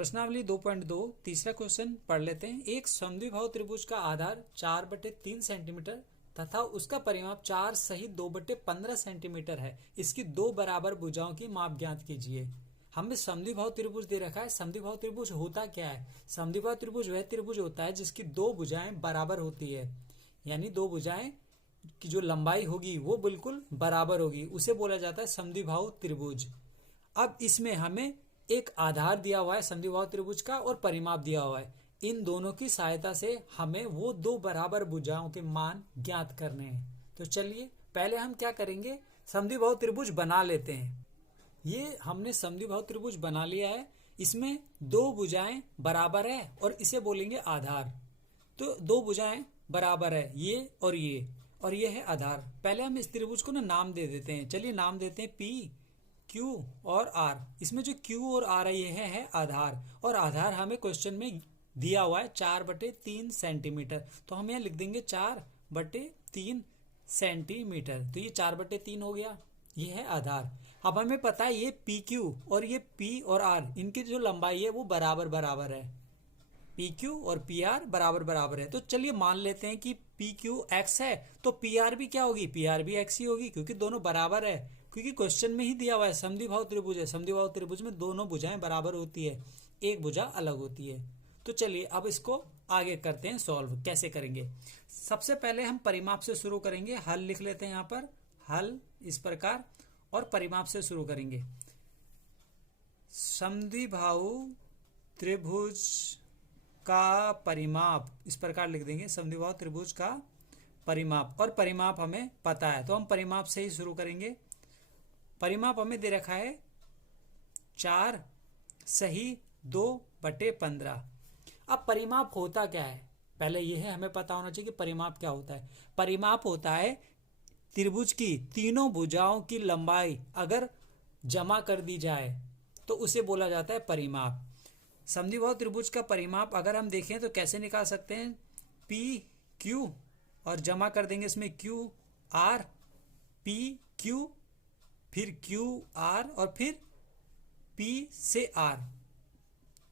प्रश्नावली 2.2 तीसरा क्वेश्चन पढ़ लेते हैं। एक समद्विबाहु त्रिभुज का आधार 4/3 सेंटीमीटर तथा उसका परिमाप 4 सहित 2/15 सेंटीमीटर है। इसकी दो बराबर भुजाओं की माप ज्ञात कीजिए। हमें समद्विबाहु त्रिभुज दे रखा है। समद्विबाहु त्रिभुज होता क्या है? समद्विबाहु त्रिभुज वह त्रिभुज होता है जिसकी दो भुजाएं बराबर होती है, यानी दो भुजाएं की जो लंबाई होगी वो बिल्कुल बराबर होगी, उसे बोला जाता है समद्विबाहु त्रिभुज। अब इसमें हमें एक आधार दिया हुआ है समद्विबाहु त्रिभुज का और परिमाप दिया हुआ है। इन दोनों की सहायता से हमें वो दो बराबर भुजाओं के मान ज्ञात करने हैं। तो चलिए पहले हम क्या करेंगे, समद्विबाहु त्रिभुज बना लेते हैं। ये हमने समद्विबाहु त्रिभुज बना लिया है। इसमें दो भुजाएं बराबर है और इसे बोलेंगे आधार। तो दो भुजाएं बराबर है, ये और ये है आधार। पहले हम इस त्रिभुज को ना नाम दे देते हैं। चलिए नाम देते हैं पी, क्यू और आर। इसमें जो क्यू और आर ये है आधार, और आधार हमें क्वेश्चन में दिया हुआ है 4/3 सेंटीमीटर। तो हम यहाँ लिख देंगे 4/3 सेंटीमीटर। तो ये 4/3 हो गया, ये है आधार। अब हमें पता है ये पी क्यू और ये पी और आर, इनकी जो लंबाई है वो बराबर है। पी क्यू और पी आर बराबर है। तो चलिए मान लेते हैं कि पी क्यू एक्स है तो पी आर भी क्या होगी, पी आर भी एक्स ही होगी, क्योंकि दोनों बराबर है। क्योंकि क्वेश्चन में ही दिया हुआ है समद्विबाहु त्रिभुज है। समद्विबाहु त्रिभुज में दोनों भुजाएं बराबर होती है, एक भुजा अलग होती है। तो चलिए अब इसको आगे करते हैं सॉल्व। कैसे करेंगे? सबसे पहले हम परिमाप से शुरू करेंगे। हल लिख लेते हैं यहाँ पर, हल इस प्रकार, और परिमाप से शुरू करेंगे। समद्विबाहु त्रिभुज का परिमाप इस प्रकार लिख देंगे, समद्विबाहु त्रिभुज का परिमाप। और परिमाप हमें पता है तो हम परिमाप से ही शुरू करेंगे। परिमाप हमें दे रखा है 4 सही 2/15। अब परिमाप होता क्या है, पहले यह है हमें पता होना चाहिए कि परिमाप क्या होता है। परिमाप होता है त्रिभुज की तीनों भुजाओं की लंबाई अगर जमा कर दी जाए तो उसे बोला जाता है परिमाप। समद्विबाहु त्रिभुज का परिमाप अगर हम देखें तो कैसे निकाल सकते हैं, पी क्यू और जमा कर देंगे इसमें क्यू आर, पी क्यू फिर क्यू आर और फिर पी से आर,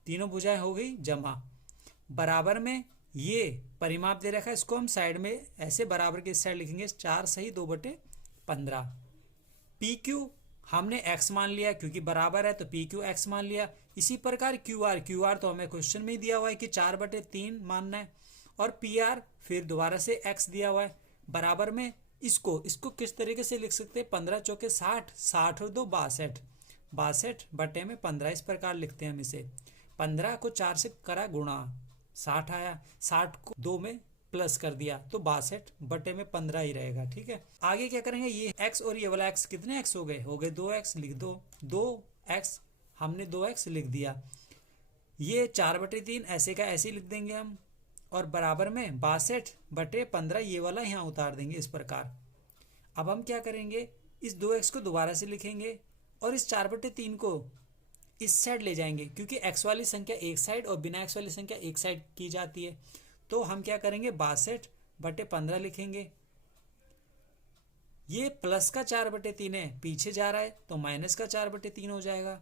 तीनों भुजाएं हो गई जमा। बराबर में ये परिमाप दे रखा है, इसको हम साइड में ऐसे बराबर के इस साइड लिखेंगे 4 सही 2/15। पी क्यू हमने x मान लिया क्योंकि बराबर है तो पी क्यू एक्स मान लिया। इसी प्रकार क्यू आर तो हमें क्वेश्चन में ही दिया हुआ है कि 4/3 मानना है, और पी आर फिर दोबारा से x दिया हुआ है। बराबर में इसको किस तरीके से लिख सकते हैं, 15 चौके 60, 60 और 2 62, 62/15 इस प्रकार लिखते हैं हम इसे। 15 को 4 से करा गुणा, 60 आया, 60 को 2 में प्लस कर दिया तो 62/15 ही रहेगा। ठीक है, आगे क्या करेंगे, ये x और ये वाला x कितने x हो गए 2x, लिख दो 2x, हमने 2x लिख दिया। ये 4/3 ऐसे का ऐसे ही लिख देंगे हम, और बराबर में 62/15 ये वाला यहाँ उतार देंगे इस प्रकार। अब हम क्या करेंगे, इस 2x को दोबारा से लिखेंगे और इस 4/3 को इस साइड ले जाएंगे, क्योंकि x वाली संख्या एक साइड और बिना x वाली संख्या एक साइड की जाती है। तो हम क्या करेंगे, 62/15 लिखेंगे। ये प्लस का 4/3 है, पीछे जा रहा है तो माइनस का 4/3 हो जाएगा।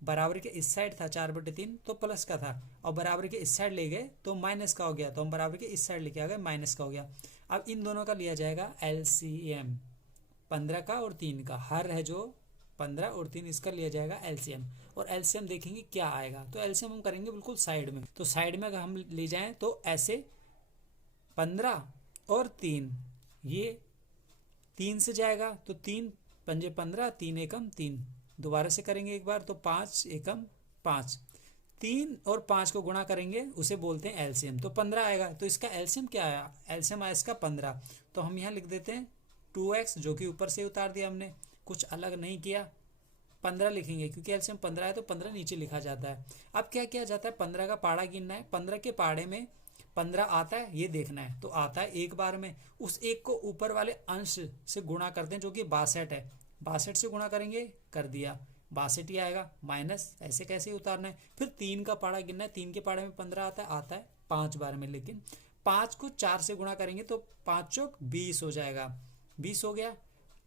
बराबर के इस साइड था 4/3 तो प्लस का था, और बराबर के इस साइड ले गए तो माइनस का हो गया, तो हम बराबर के इस साइड लेके आ गए, माइनस का हो गया। अब इन दोनों का लिया जाएगा एलसीएम, 15 का और 3 का, हर है जो 15 और 3, इसका लिया जाएगा एलसीएम। और एलसीएम देखेंगे क्या आएगा, तो एलसीएम हम करेंगे बिल्कुल साइड में। तो साइड में अगर हम ले जाएं तो ऐसे 15 और 3, ये 3 से जाएगा तो 3 पंजे 15, 3 एकम 3, दोबारा से करेंगे एक बार तो 5 एकम 5, 3 और 5 को गुणा करेंगे उसे बोलते हैं एलसीएम, तो 15 आएगा। तो इसका एलसीएम क्या आया, एलसीएम आया इसका 15। तो हम यहाँ लिख देते हैं 2x, जो कि ऊपर से उतार दिया हमने, कुछ अलग नहीं किया, 15 लिखेंगे क्योंकि एलसीएम 15 है तो 15 नीचे लिखा जाता है। अब क्या किया जाता है, 15 का पाड़ा गिनना है। 15 के पाड़े में 15 आता है ये देखना है, तो आता है एक बार में, उस एक को ऊपर वाले अंश से गुणा करते हैं जो कि 62 है, 62 से गुणा करेंगे, कर दिया 62 ही आएगा, माइनस ऐसे कैसे उतारना है। फिर 3 का पाड़ा गिनना है, 3 के पाड़े में 15 आता है 5 बार में, लेकिन 5 को 4 से गुणा करेंगे तो 5 चौक 20 हो जाएगा, 20 हो गया।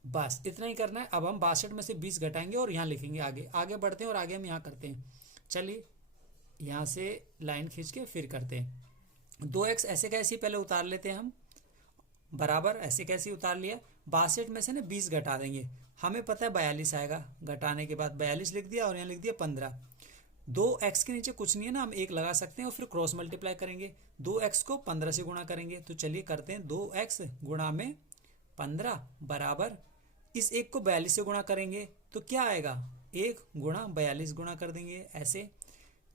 बस इतना ही करना है। अब हम 62 में से 20 घटाएंगे और यहाँ लिखेंगे, आगे बढ़ते हैं और आगे हम यहाँ करते हैं। चलिए यहाँ से लाइन खींच के फिर करते हैं। 2x ऐसे कैसे पहले उतार लेते हैं हम, बराबर ऐसे कैसे उतार लिया। 62 में से ना 20 घटा देंगे, हमें पता है 42 आएगा। घटाने के बाद 42 लिख दिया और यहाँ लिख दिया 15। 2x के नीचे कुछ नहीं है ना, हम 1 लगा सकते हैं और फिर क्रॉस मल्टीप्लाई करेंगे। 2x को 15 से गुणा करेंगे, तो चलिए करते हैं। 2x गुणा में 15 बराबर इस 1 को 42 से गुणा करेंगे तो क्या आएगा, 1 गुणा 42 गुणा कर देंगे ऐसे।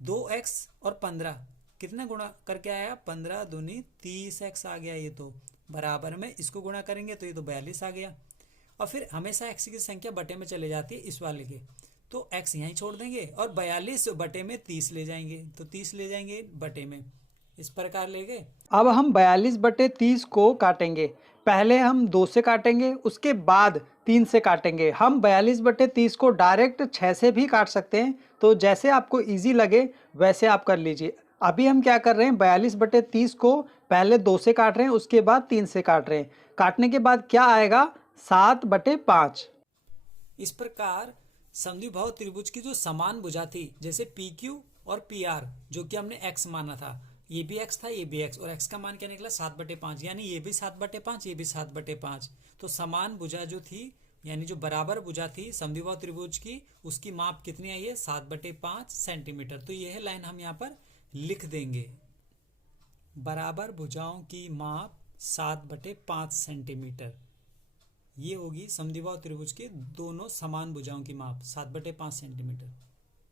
2x और 15 कितना गुणा करके आया, 15 दूनी 30x आ गया। ये तो बराबर में इसको गुणा करेंगे तो ये तो 42 आ गया। और फिर हमेशा x की संख्या बटे में चले जाती है इस वाले के, तो x यहीं छोड़ देंगे और 42 बटे में 30 ले जाएंगे, तो 30 ले जाएंगे बटे में, इस प्रकार ले गए। अब हम 42 बटे 30 को काटेंगे। पहले हम 2 से काटेंगे, उसके बाद 3 से काटेंगे। हम 42 बटे 30 को डायरेक्ट 6 से भी काट सकते हैं, तो जैसे आपको इजी लगे वैसे आप कर लीजिए। अभी हम क्या कर रहे हैं, 42 बटे 30 को पहले 2 से काट रहे हैं, उसके बाद 3 से काट रहे हैं। काटने के बाद क्या आएगा, 7 बटे 5। इस प्रकार समद्विबाहु त्रिभुज की जो समान भुजा थी, जैसे पी क्यू और पी आर, जो कि हमने x माना था, ये भी x था ये भी x, और x का मान क्या निकला 7/5, यानी ये भी 7/5 ये भी 7/5। तो समान भुजा जो थी, यानी जो बराबर भुजा थी समद्विबाहु त्रिभुज की, उसकी माप कितनी आई है, 7/5 सेंटीमीटर। तो यह लाइन हम यहाँ पर लिख देंगे, बराबर भुजाओं की माप 7/5 सेंटीमीटर। ये होगी समद्विबाहु त्रिभुज के दोनों समान भुजाओं की माप 7/5 सेंटीमीटर।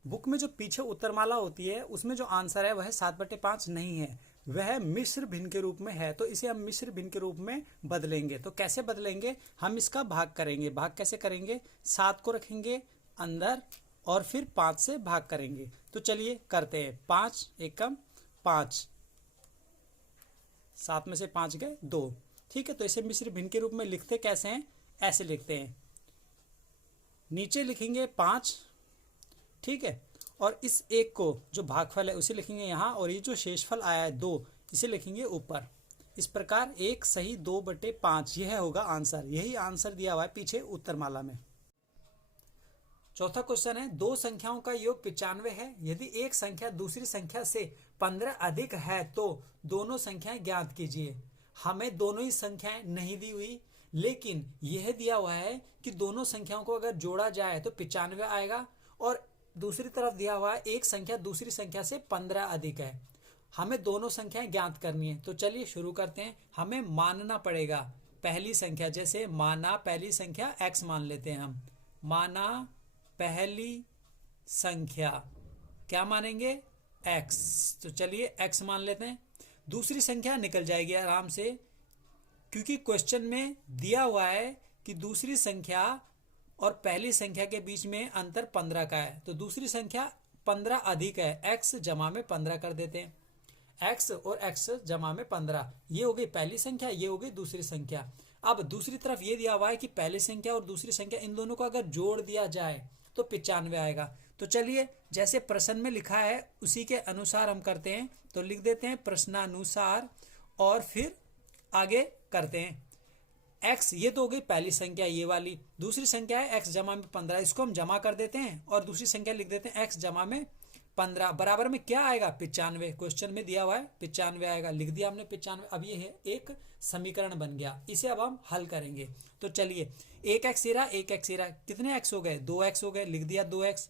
बुक में जो पीछे उत्तरमाला होती है उसमें जो आंसर है वह 7/5 नहीं है, वह मिश्र भिन्न के रूप में है। तो इसे हम मिश्र भिन्न के रूप में बदलेंगे। तो कैसे बदलेंगे, हम इसका भाग करेंगे। भाग कैसे करेंगे, 7 को रखेंगे अंदर और फिर 5 से भाग करेंगे। तो चलिए करते हैं। 5 एकम 5, 7 में से 5 गए 2। ठीक है, तो इसे मिश्र भिन्न के रूप में लिखते कैसे हैं, ऐसे लिखते हैं। नीचे लिखेंगे 5, ठीक है, और इस 1 को जो भागफल है उसे लिखेंगे यहाँ, और ये जो शेषफल आया है 2 इसे लिखेंगे ऊपर। इस प्रकार 1 सही 2/5 यह होगा आंसर। यही आंसर दिया हुआ है पीछे उत्तरमाला में। चौथा क्वेश्चन है, दो संख्याओं का योग 95 है। यदि एक संख्या दूसरी संख्या से 15 अधिक है तो दोनों संख्याएं ज्ञात कीजिए। हमें दोनों ही संख्याएं नहीं दी हुई, लेकिन यह दिया हुआ है कि दोनों संख्याओं को अगर जोड़ा जाए तो 95 आएगा, और दूसरी तरफ दिया हुआ है एक संख्या दूसरी संख्या से 15 अधिक है। हमें दोनों संख्याएं ज्ञात करनी है। तो चलिए शुरू करते हैं। हमें मानना पड़ेगा पहली संख्या, जैसे माना पहली संख्या x मान लेते हैं हम। माना पहली संख्या क्या मानेंगे, x। तो चलिए x मान लेते हैं। दूसरी संख्या निकल जाएगी आराम से, क्योंकि क्वेश्चन में दिया हुआ है कि दूसरी संख्या और पहली संख्या के बीच में अंतर 15 का है। तो दूसरी संख्या 15 अधिक है, x जमा में 15 कर देते हैं। x और x जमा में 15, ये हो गई पहली संख्या, ये हो गई दूसरी संख्या। अब दूसरी तरफ ये दिया हुआ है कि पहली संख्या और दूसरी संख्या इन दोनों को अगर जोड़ दिया जाए तो 95 आएगा। तो चलिए जैसे प्रश्न में लिखा है उसी के अनुसार हम करते हैं। तो लिख देते हैं प्रश्नानुसार और फिर आगे करते हैं। x ये तो हो गई पहली संख्या ये वाली, दूसरी संख्या है x जमा में 15, इसको हम जमा कर देते हैं और दूसरी संख्या लिख देते हैं x जमा में 15 बराबर में क्या आएगा 95। क्वेश्चन में दिया हुआ है 95 आएगा, लिख दिया हमने 95। अब ये है एक समीकरण बन गया, इसे अब हम हल करेंगे। तो चलिए 1x ही रहा, 1x ही रहा, कितने x हो गए 2x हो गए, लिख दिया 2x।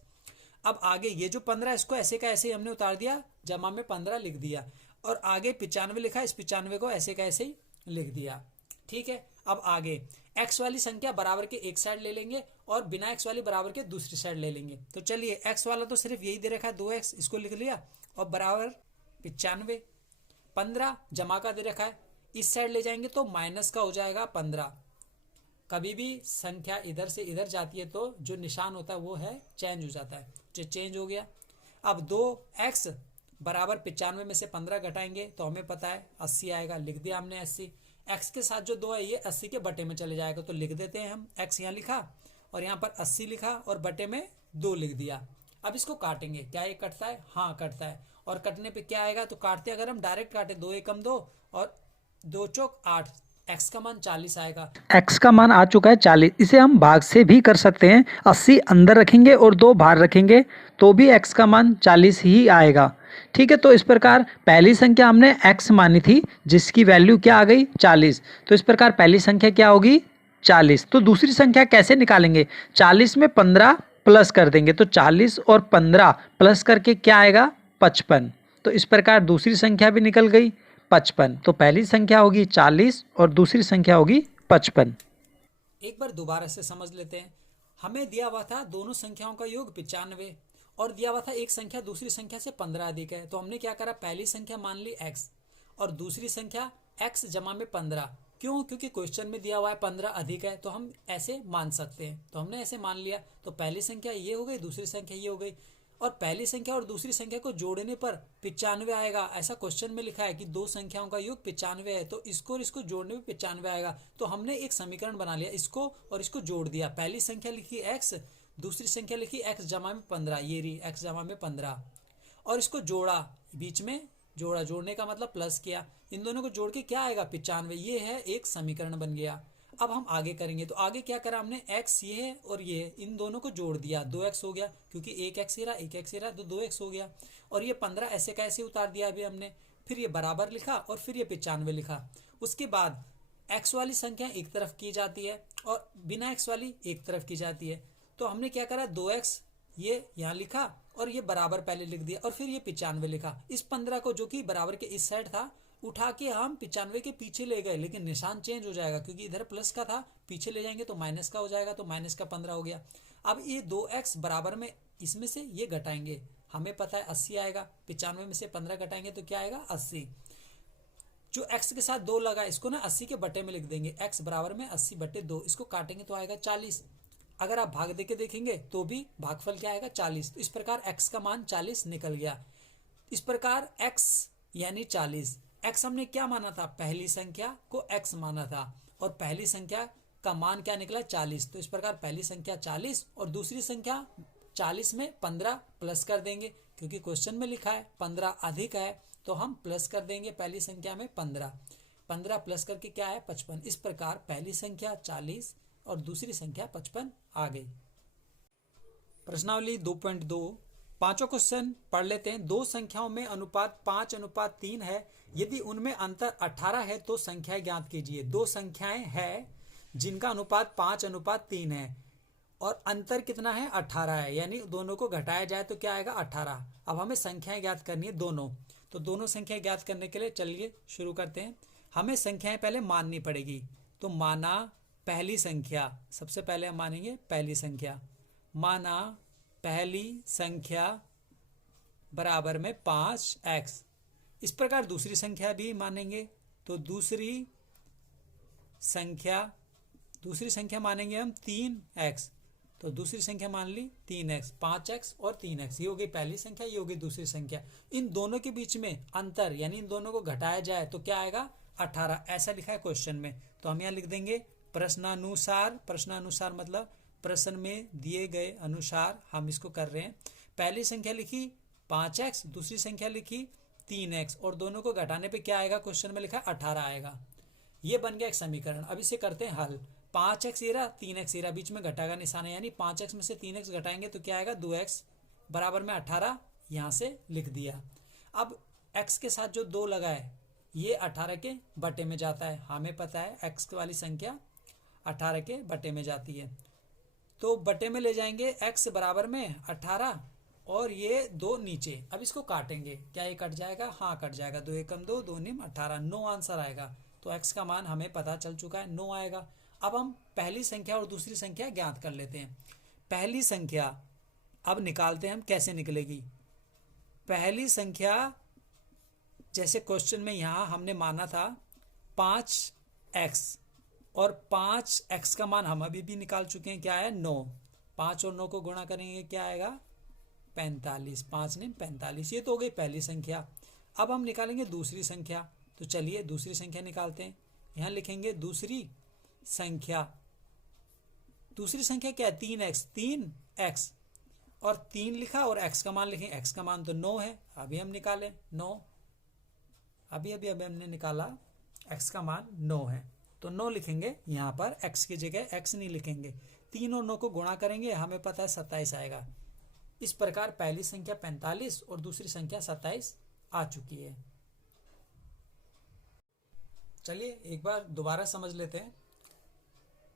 अब आगे ये जो 15 इसको ऐसे का ऐसे ही हमने उतार दिया, जमा में 15 लिख दिया, और आगे 95 लिखा, इस 95 को ऐसे का ऐसे ही लिख दिया। ठीक है, अब आगे x वाली संख्या बराबर के एक साइड ले लेंगे और बिना x वाली बराबर के दूसरी साइड ले लेंगे। तो चलिए x वाला तो सिर्फ यही दे रखा है 2x, इसको लिख लिया, और बराबर 95, 15 जमा का दे रखा है, इस साइड ले जाएंगे तो माइनस का हो जाएगा 15। कभी भी संख्या इधर से इधर जाती है तो जो निशान होता है वो है चेंज हो जाता है, जो चेंज हो गया। अब 2x बराबर 95 में से 15 घटाएंगे तो हमें पता है 80 आएगा, लिख दिया हमने 80। x के साथ जो 2 है ये 80 के बटे में चले जाएगा, तो लिख देते हैं हम x यहाँ लिखा और यहाँ पर 80 लिखा और बटे में 2 लिख दिया। अब इसको काटेंगे, क्या ये कटता है, हाँ कटता है, और कटने पे क्या आएगा, तो काटते अगर हम डायरेक्ट काटे 2 एकम 2 और 2 चौक 8, x का मान 40 आएगा। x का मान आ चुका है 40। इसे हम भाग से भी कर सकते हैं, 80 अंदर रखेंगे और 2 बाहर रखेंगे तो भी x का मान 40 ही आएगा। ठीक है। तो इस प्रकार पहली संख्या हमने x मानी थी जिसकी वैल्यू क्या आ गई 40। तो इस प्रकार पहली संख्या क्या होगी 40। तो दूसरी संख्या कैसे निकालेंगे, 40 में 15 प्लस कर देंगे, तो 40 और 15 प्लस करके क्या आएगा 55। तो इस प्रकार दूसरी संख्या भी निकल गई 55। तो पहली संख्या होगी 40 और दूसरी संख्या होगी 55। एक बार दोबारा से समझ लेते हैं। हमें दिया हुआ था दोनों संख्याओं का योग 95 और दिया हुआ था एक संख्या दूसरी संख्या से 15 अधिक है। तो हमने क्या करा, पहली संख्या मान ली x और दूसरी संख्या x जमा में 15। क्यों? क्योंकि क्वेश्चन में दिया हुआ है 15 अधिक है, तो हम ऐसे मान सकते हैं। तो हमने ऐसे मान लिया। तो पहली संख्या ये हो गई, दूसरी संख्या ये हो गई। और पहली संख्या और दूसरी संख्या को जोड़ने पर 95 आएगा। ऐसा क्वेश्चन में लिखा है कि दो संख्याओं का योग 95 है, तो इसको और इसको जोड़ने में 95 आएगा। तो हमने एक समीकरण बना लिया, इसको और इसको जोड़ दिया। पहली संख्या लिखी x, दूसरी संख्या लिखी x जमा में 15, ये रही x जमा में 15, और इसको जोड़ा, बीच में जोड़ा, जोड़ने का मतलब प्लस किया। इन दोनों को जोड़ के क्या आएगा 95। ये है एक समीकरण बन गया। अब हम आगे करेंगे। तो आगे क्या करा हमने, x ये है और ये है, इन दोनों को जोड़ दिया, 2x हो गया, क्योंकि एक x ही रहा, एक x ही रहा, तो 2x हो गया। और ये 15 ऐसे कैसे उतार दिया अभी हमने। फिर ये बराबर लिखा और फिर ये 95 लिखा। उसके बाद x वाली संख्या एक तरफ की जाती है और बिना x वाली एक तरफ की जाती है। तो हमने क्या करा, 2x ये यहाँ लिखा और ये बराबर पहले लिख दिया और फिर ये 95 लिखा। इस 15 को जो कि बराबर के इस साइड था उठा के हम 95 के पीछे ले गए, लेकिन निशान चेंज हो जाएगा क्योंकि इधर प्लस का था, पीछे ले जाएंगे तो माइनस का हो जाएगा, तो माइनस का 15 हो गया। अब ये 2x बराबर में इसमें से ये घटाएंगे, हमें पता है 80 आएगा। 95 में से 15 घटाएंगे तो क्या आएगा 80। जो x के साथ 2 लगा इसको ना 80 के बटे में लिख देंगे, x बराबर में 80 बटे 2, इसको काटेंगे तो आएगा 40। अगर आप भाग दे के देखेंगे तो भी भागफल क्या आएगा 40। तो इस प्रकार x का मान 40 निकल गया। इस प्रकार x यानी 40, x हमने क्या माना था, पहली संख्या को x माना था और पहली संख्या का मान क्या निकला 40। तो इस प्रकार पहली संख्या 40 और दूसरी संख्या 40 में 15 प्लस कर देंगे, क्योंकि क्वेश्चन में लिखा है 15 अधिक है, तो हम प्लस कर देंगे पहली संख्या में 15 प्लस करके क्या है 55। इस प्रकार पहली संख्या 40 और दूसरी संख्या 55 आ गई। प्रश्नावली 2.2 पांचों क्वेश्चन पढ़ लेते हैं। दो संख्याओं में अनुपात 5:3 है, यदि उनमें अंतर 18 है तो संख्याएं ज्ञात कीजिए। दो संख्याएं हैं जिनका अनुपात 5:3 है और अंतर कितना है 18 है, यानी दोनों को घटाया जाए तो क्या आएगा 18। अब हमें संख्याएं ज्ञात करनी है दोनों। तो दोनों संख्याएं ज्ञात करने के लिए चलिए शुरू करते हैं। हमें संख्याएं पहले माननी पड़ेगी। तो माना पहली संख्या, सबसे पहले हम मानेंगे पहली संख्या, माना पहली संख्या बराबर में 5x। इस प्रकार दूसरी संख्या भी मानेंगे। तो दूसरी संख्या मानेंगे हम 3x। तो दूसरी संख्या मान ली 3x, 5x और 3x, ये हो गई पहली संख्या, ये हो गई दूसरी संख्या। इन दोनों के बीच में अंतर यानी इन दोनों को घटाया जाए तो क्या आएगा 18, ऐसा लिखा है क्वेश्चन में। तो हम यहाँ लिख देंगे प्रश्नानुसार। प्रश्नानुसार मतलब प्रश्न में दिए गए अनुसार हम इसको कर रहे हैं। पहली संख्या लिखी 5x, दूसरी संख्या लिखी 3x और दोनों को घटाने पे क्या आएगा, क्वेश्चन में लिखा 18 आएगा। ये बन गया एक समीकरण। अब इसे करते हैं हल। 5x ये रहा, 3x ये रहा, बीच में घटा का निशान है, यानी 5x में से 3x घटाएंगे तो क्या आएगा 2x बराबर में 18, यहाँ से लिख दिया। अब x के साथ जो 2 लगा है ये 18 के बटे में जाता है, हमें पता है x वाली संख्या 18 के बटे में जाती है। तो बटे में ले जाएंगे x बराबर में 18 और ये 2 नीचे। अब इसको काटेंगे, क्या ये कट जाएगा, हाँ कट जाएगा, 2 एकम 2, 2 निम 18, 9 आंसर आएगा। तो x का मान हमें पता चल चुका है 9 आएगा। अब हम पहली संख्या और दूसरी संख्या ज्ञात कर लेते हैं। पहली संख्या अब निकालते हैं हम, कैसे निकलेगी। पहली संख्या जैसे क्वेश्चन में यहाँ हमने माना था 5x और 5x का मान हम अभी भी निकाल चुके हैं, क्या है 9। 5 और 9 को गुणा करेंगे क्या आएगा 45, 5 ने 45। ये तो हो गई पहली संख्या। अब हम निकालेंगे दूसरी संख्या। तो चलिए दूसरी संख्या निकालते हैं। यहाँ लिखेंगे दूसरी संख्या। दूसरी संख्या क्या है 3x और 3 लिखा और x का मान लिखें। x का मान तो 9 है, अभी हम निकालें 9। अभी हमने निकाला x का मान 9 है, तो 9 लिखेंगे यहाँ पर, x की जगह x नहीं लिखेंगे। 3 और 9 को गुणा करेंगे, हमें पता है 27 आएगा। इस प्रकार पहली संख्या 45 और दूसरी संख्या 27 आ चुकी है। चलिए एक बार दोबारा समझ लेते हैं।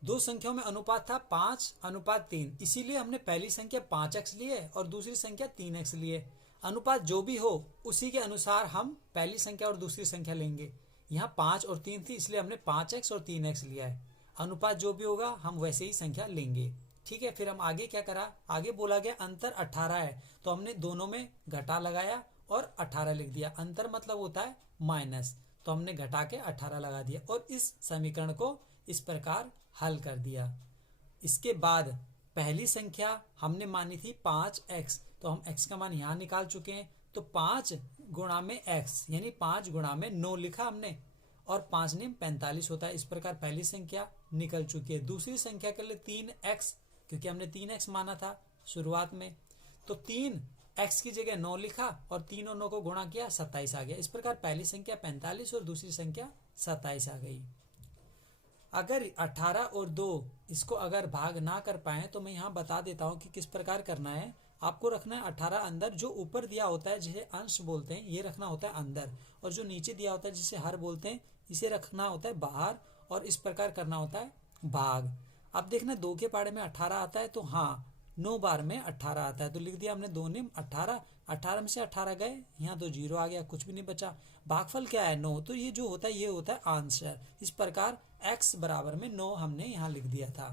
दो संख्याओं में अनुपात था 5:3, इसीलिए हमने पहली संख्या 5x ली है और दूसरी संख्या 3x ली है। अनुपात जो भी हो उसी के अनुसार हम पहली संख्या और दूसरी संख्या लेंगे। यहाँ 5 और 3 थी, इसलिए हमने 5x और 3x लिया है। अनुपात जो भी होगा हम वैसे ही संख्या लेंगे। ठीक है, फिर हम आगे क्या करा, आगे बोला गया अंतर 18 है, तो हमने दोनों में घटा लगाया और 18 लिख दिया। अंतर मतलब होता है माइनस, तो हमने घटा के 18 लगा दिया और इस समीकरण को इस प्रकार हल कर दिया। इसके बाद पहली संख्या हमने मानी थी 5x, तो हम x का मान यहाँ निकाल चुके हैं। तो 5 गुणा में x यानी 5 गुणा में 9 लिखा हमने, और 5 ने 45 होता है। इस प्रकार पहली संख्या निकल चुकी है। दूसरी संख्या के लिए 3x, क्योंकि हमने 3x माना था शुरुआत में, तो 3x की जगह 9 लिखा और 3 और 9 को गुणा किया, 27 आ गया। इस प्रकार पहली संख्या 45 और दूसरी संख्या 27 आ गई। अगर 18 और 2 इसको अगर भाग ना कर पाए तो मैं यहाँ बता देता हूँ कि किस प्रकार करना है। आपको रखना है 18 अंदर, जो ऊपर दिया होता है जिसे अंश बोलते हैं ये रखना होता है अंदर, और जो नीचे दिया होता है जिसे हर बोलते हैं इसे रखना होता है बाहर, और इस प्रकार करना होता है भाग। अब देखना 2 के पाड़े में 18 आता है, तो हाँ 9 बार में 18 आता है, तो लिख दिया हमने 2 ने 18, 18 में से 18 गए, यहाँ तो 0 आ गया, कुछ भी नहीं बचा। भागफल क्या है 9, तो ये जो होता है ये होता है आंसर। इस प्रकार x बराबर में 9 हमने यहाँ लिख दिया था।